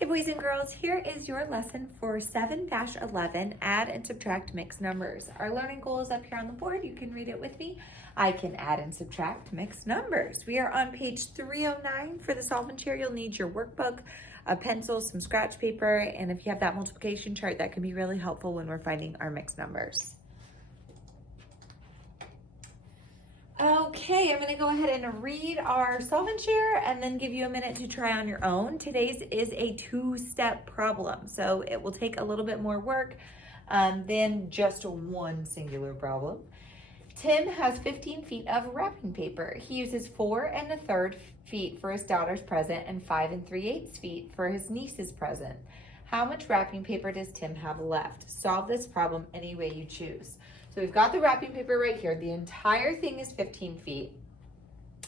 Hey boys and girls, here is your lesson for 7-11, add and subtract mixed numbers. Our learning goal is up here on the board. You can read it with me. I can add and subtract mixed numbers. We are on page 309. For the solve and share, you'll need your workbook, a pencil, some scratch paper, and if you have that multiplication chart, that can be really helpful when we're finding our mixed numbers. Okay, I'm going to go ahead and read our solve and share and then give you a minute to try on your own. Today's is a two-step problem, so it will take a little bit more work than just one singular problem. Tim has 15 feet of wrapping paper. He uses 4 1/3 feet for his daughter's present and 5 3/8 feet for his niece's present. How much wrapping paper does Tim have left? Solve this problem any way you choose. So we've got the wrapping paper right here. The entire thing is 15 feet.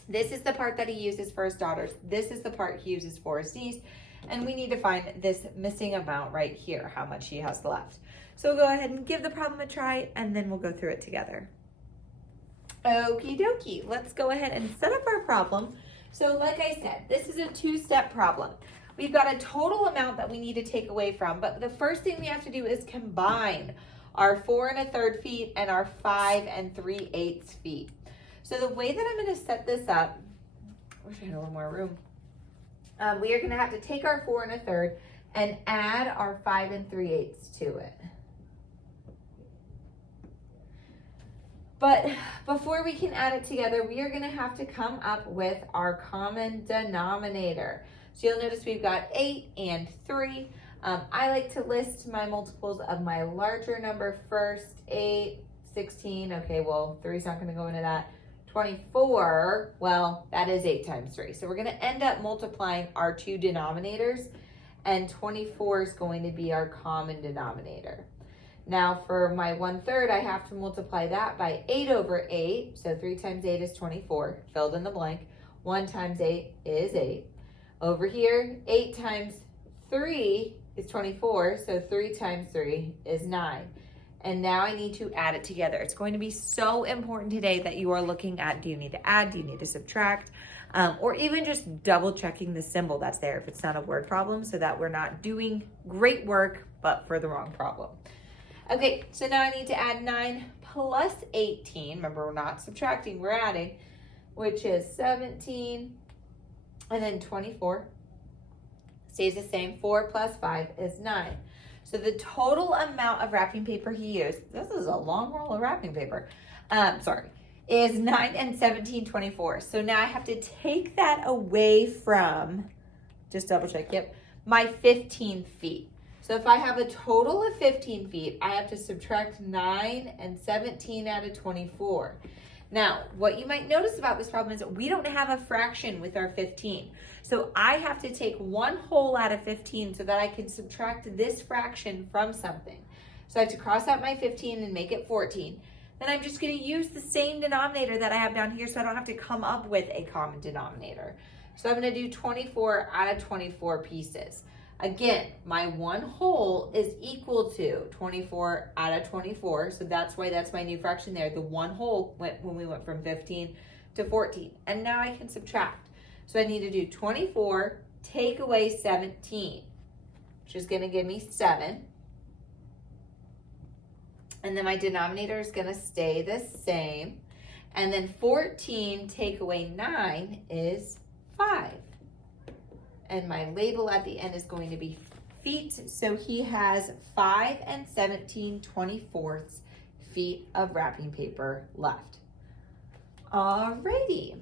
This is the part that he uses for his daughters. This is the part he uses for his niece. And we need to find this missing amount right here, how much he has left. So we'll go ahead and give the problem a try, and then we'll go through it together. Okie dokie, let's go ahead and set up our problem. So like I said, this is a two-step problem. We've got a total amount that we need to take away from, but the first thing we have to do is combine our 4 1/3 feet and our 5 3/8 feet. So the way that I'm going to set this up, I wish I had a little more room. We are going to have to take our 4 1/3 and add our 5 3/8 to it. But before we can add it together, we are going to have to come up with our common denominator. So you'll notice we've got 8 and 3. I like to list my multiples of my larger number first. 8, 16, okay, well, 3 is not going to go into that. 24, well, that is 8 times 3. So we're going to end up multiplying our two denominators, and 24 is going to be our common denominator. Now for my 1/3, I have to multiply that by 8 over 8. So 3 times 8 is 24, filled in the blank. 1 times 8 is 8. Over here, 8 times 3 is 24, so 3 times 3 is 9. And now I need to add it together. It's going to be so important today that you are looking at, do you need to add, do you need to subtract, or even just double checking the symbol that's there if it's not a word problem, so that we're not doing great work, but for the wrong problem. Okay, so now I need to add 9 plus 18. Remember, we're not subtracting, we're adding, which is 17, and then 24. Stays the same. 4 plus 5 is 9. So the total amount of wrapping paper he used, this is a long roll of wrapping paper, is 9 and 17, 24. So now I have to take that away from, just double check, yep, my 15 feet. So if I have a total of 15 feet, I have to subtract 9 and 17 out of 24. Now, what you might notice about this problem is that we don't have a fraction with our 15. So I have to take one whole out of 15 so that I can subtract this fraction from something. So I have to cross out my 15 and make it 14. Then I'm just going to use the same denominator that I have down here so I don't have to come up with a common denominator. So I'm going to do 24 out of 24 pieces. Again, my one whole is equal to 24 out of 24, so that's why that's my new fraction there. The one whole went when we went from 15 to 14, and now I can subtract. So I need to do 24, take away 17, which is going to give me 7. And then my denominator is going to stay the same. And then 14 take away 9 is 5. And my label at the end is going to be feet. So he has 5 and 17 24 feet of wrapping paper left. Alrighty.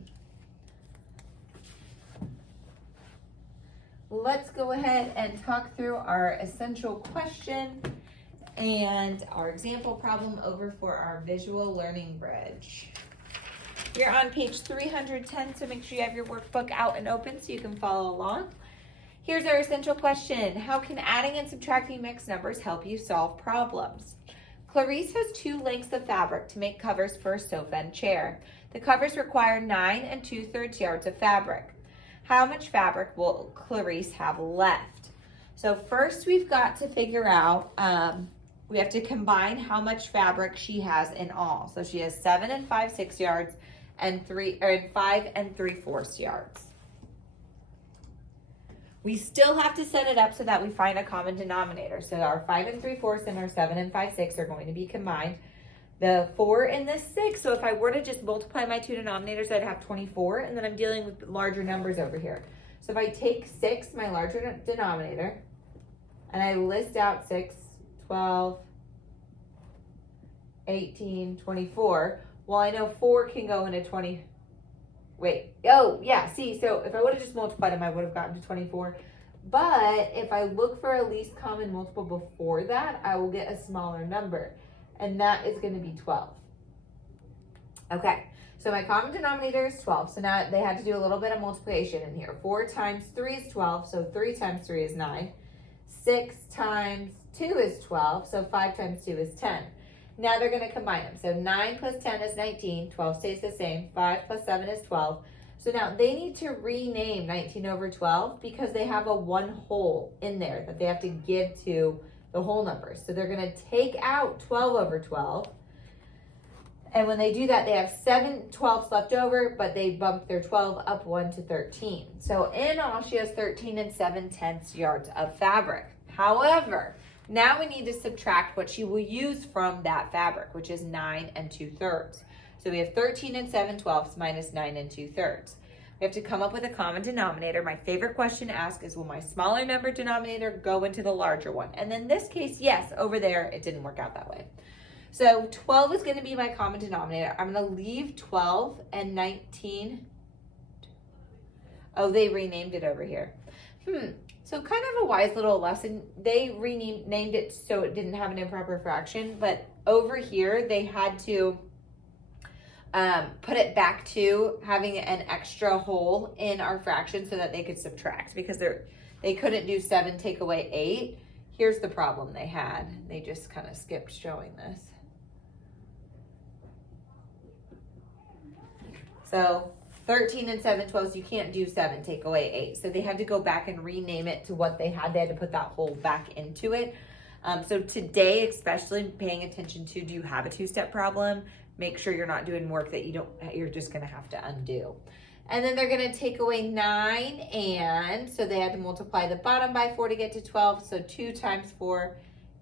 Let's go ahead and talk through our essential question and our example problem over for our visual learning bridge. You're on page 310, so make sure you have your workbook out and open so you can follow along. Here's our essential question. How can adding and subtracting mixed numbers help you solve problems? Clarice has 2 lengths of fabric to make covers for a sofa and chair. The covers require 9 2/3 yards of fabric. How much fabric will Clarice have left? So first we've got to figure out, we have to combine how much fabric she has in all. So she has 7 5/6 yards and 5 3/4 yards. We still have to set it up so that we find a common denominator. So our 5 3/4 and our 7 5/6 are going to be combined. The 4 and the 6, so if I were to just multiply my two denominators, I'd have 24, and then I'm dealing with larger numbers over here. So if I take 6, my larger denominator, and I list out 6, 12, 18, 24, well, I know 4 can go into 20. Wait, oh, yeah, see, so if I would have just multiplied them, I would have gotten to 24. But if I look for a least common multiple before that, I will get a smaller number, and that is going to be 12. Okay, so my common denominator is 12. So now they had to do a little bit of multiplication in here. 4 times 3 is 12, so 3 times 3 is 9. 6 times 2 is 12, so 5 times 2 is 10. Now they're going to combine them. So 9 plus 10 is 19. 12 stays the same. 5 plus 7 is 12. So now they need to rename 19 over 12 because they have a one whole in there that they have to give to the whole numbers. So they're going to take out 12 over 12. And when they do that, they have 7 12s left over, but they bump their 12 up 1 to 13. So in all, she has 13 7/10 yards of fabric. However, now we need to subtract what she will use from that fabric, which is 9 2/3. So we have 13 7/12 minus 9 2/3. We have to come up with a common denominator. My favorite question to ask is, will my smaller number denominator go into the larger one? And in this case, yes, over there, it didn't work out that way. So 12 is going to be my common denominator. I'm going to leave 12 and 19. Oh, they renamed it over here. So kind of a wise little lesson. They named it so it didn't have an improper fraction, but over here they had to put it back to having an extra hole in our fraction so that they could subtract, because they couldn't do 7 take away 8. Here's the problem they had. They just kind of skipped showing this. So 13 7/12, you can't do 7 take away 8. So they had to go back and rename it to what they had. They had to put that hole back into it. So today, especially paying attention to, do you have a two-step problem? Make sure you're not doing work that you're just going to have to undo. And then they're going to take away 9, and so they had to multiply the bottom by 4 to get to 12. So 2 times 4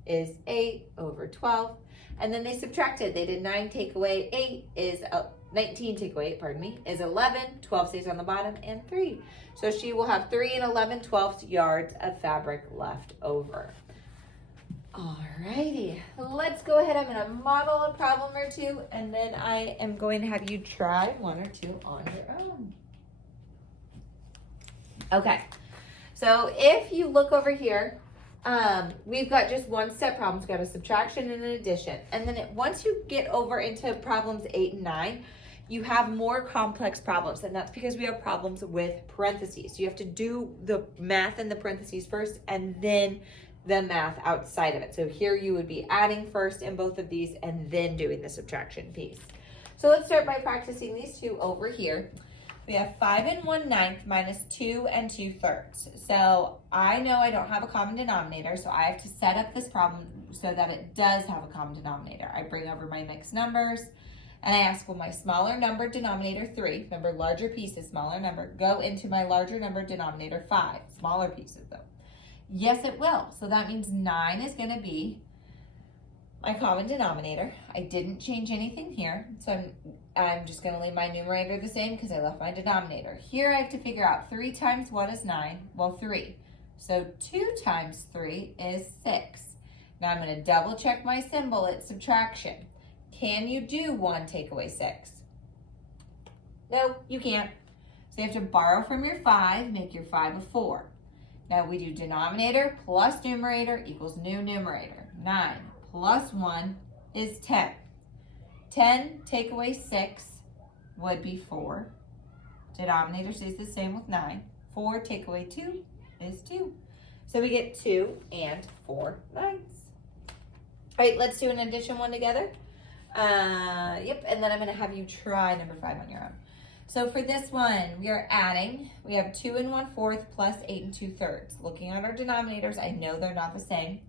is 8 over 12. And then they subtracted. They did 9 take away 8 is 19 take away 8, pardon me, is 11. 12 stays on the bottom, and 3. So she will have 3 11/12 yards of fabric left over. Alrighty, let's go ahead. I'm going to model a problem or two, and then I am going to have you try 1 or 2 on your own. Okay, so if you look over here, we've got just one step problems. We've got a subtraction and an addition. And then once you get over into problems 8 and 9, you have more complex problems, and that's because we have problems with parentheses. You have to do the math in the parentheses first, and then the math outside of it. So here you would be adding first in both of these and then doing the subtraction piece. So let's start by practicing these two over here. We have 5 1/9 minus 2 2/3. So I know I don't have a common denominator, so I have to set up this problem so that it does have a common denominator. I bring over my mixed numbers, and I ask, will my smaller number denominator 3, remember larger pieces, smaller number, go into my larger number denominator 5, smaller pieces though? Yes, it will. So that means 9 is going to be my common denominator. I didn't change anything here, so I'm just going to leave my numerator the same because I left my denominator. Here I have to figure out 3 times what is 9? Well, 3. So 2 times 3 is 6. Now I'm going to double check my symbol at subtraction. Can you do 1 take away 6? No, you can't. So you have to borrow from your 5, make your 5 a 4. Now we do denominator plus numerator equals new numerator. 9 plus 1 is 10. 10 take away 6 would be 4. Denominator stays the same with 9. 4 take away 2 is 2. So we get 2 and 4 nines. All right, let's do an addition one together. Yep, and then I'm going to have you try number 5 on your own. So for this one, we are adding. We have 2 1/4 plus 8 2/3. Looking at our denominators, I know they're not the same.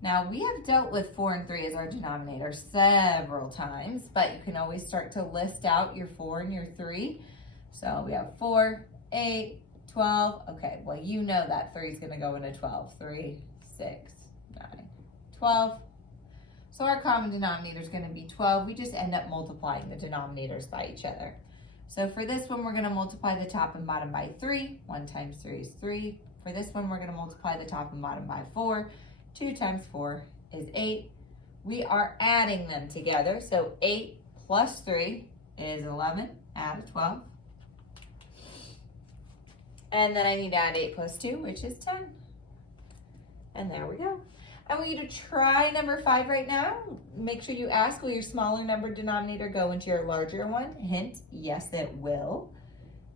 Now, we have dealt with 4 and 3 as our denominator several times, but you can always start to list out your 4 and your 3. So we have 4, 8, 12. Okay, well, you know that 3 is going to go into 12. 3, 6, 9, 12. So our common denominator is going to be 12. We just end up multiplying the denominators by each other. So for this one, we're going to multiply the top and bottom by 3. 1 times 3 is 3. For this one, we're going to multiply the top and bottom by 4. 2 times 4 is 8. We are adding them together. So 8 plus 3 is 11. Add a 12. And then I need to add 8 plus 2, which is 10. And there we go. I want you to try number 5 right now. Make sure you ask, will your smaller number denominator go into your larger one? Hint, yes, it will.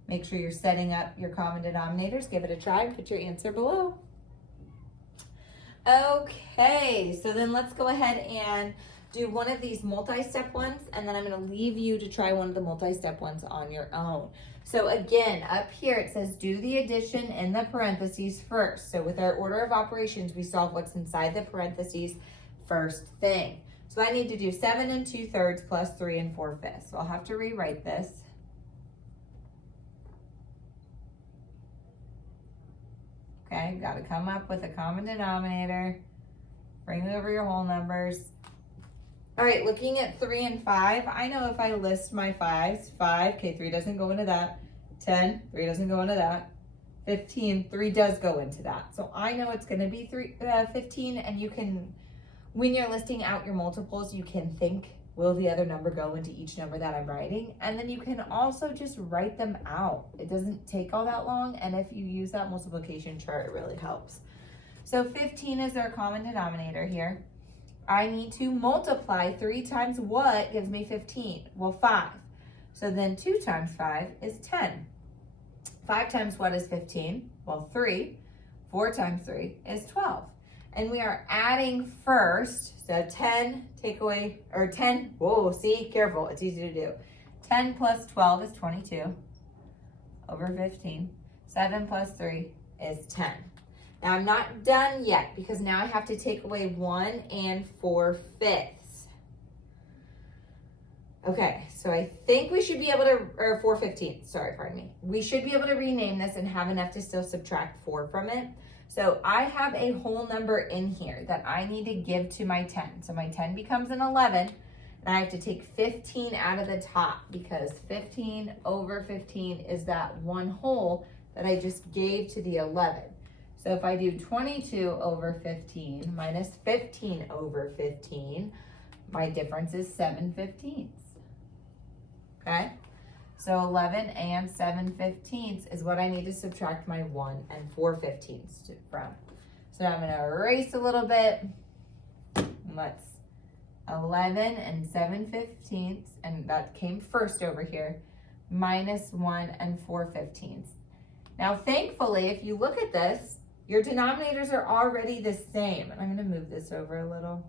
Make sure you're setting up your common denominators. Give it a try and put your answer below. Okay, so then let's go ahead and do one of these multi-step ones, and then I'm going to leave you to try one of the multi-step ones on your own. So again, up here it says do the addition in the parentheses first. So with our order of operations, we solve what's inside the parentheses first thing. So I need to do 7 2/3 plus 3 4/5. So I'll have to rewrite this. Okay, got to come up with a common denominator. Bring over your whole numbers. All right, looking at 3 and 5, I know if I list my 5s, 5, okay, 3 doesn't go into that. 10, 3 doesn't go into that. 15, 3 does go into that. So I know it's going to be 15, and you can, when you're listing out your multiples, you can think, will the other number go into each number that I'm writing? And then you can also just write them out. It doesn't take all that long, and if you use that multiplication chart, it really helps. So 15 is our common denominator here. I need to multiply 3 times what gives me 15? Well, 5. So then 2 times 5 is 10. 5 times what is 15? Well, 3. 4 times 3 is 12. And we are adding first. So 10, take away, or 10, whoa, see, careful, it's easy to do. 10 plus 12 is 22 over 15. 7 plus 3 is 10. Now I'm not done yet because now I have to take away 1 4/5. Okay, so I think we should be able to, or 4/15, sorry, pardon me. We should be able to rename this and have enough to still subtract 4 from it. So I have a whole number in here that I need to give to my 10. So my 10 becomes an 11, and I have to take 15 out of the top because 15 over 15 is that one whole that I just gave to the 11. So if I do 22 over 15 minus 15 over 15, my difference is 7/15. Okay? So 11 and 7/15 is what I need to subtract my 1 4/15 from. So I'm going to erase a little bit. Let's 11 and 7/15, and that came first over here, minus 1 4/15. Now, thankfully, if you look at this, your denominators are already the same. And I'm going to move this over a little.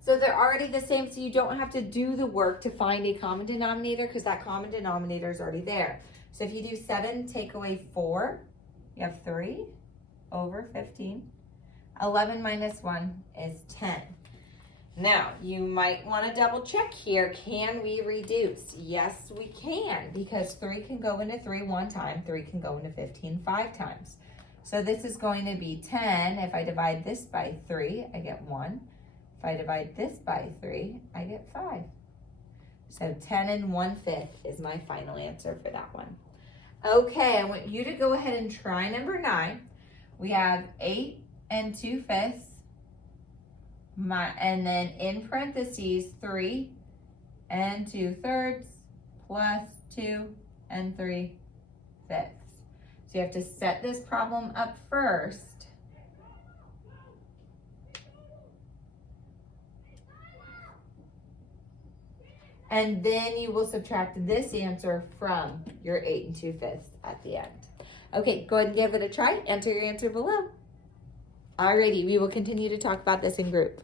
So they're already the same, so you don't have to do the work to find a common denominator because that common denominator is already there. So if you do 7, take away 4, you have 3 over 15. 11 minus 1 is 10. Now, you might want to double check here. Can we reduce? Yes, we can, because 3 can go into 3 one time. 3 can go into 15 5 times. So this is going to be 10. If I divide this by 3, I get 1. If I divide this by 3, I get 5. So 10 1/5 is my final answer for that one. Okay, I want you to go ahead and try number 9. We have 8 2/5. And then in parentheses, 3 2/3 plus 2 3/5. So you have to set this problem up first. And then you will subtract this answer from your 8 2/5 at the end. Okay, go ahead and give it a try. Enter your answer below. Alrighty, we will continue to talk about this in group.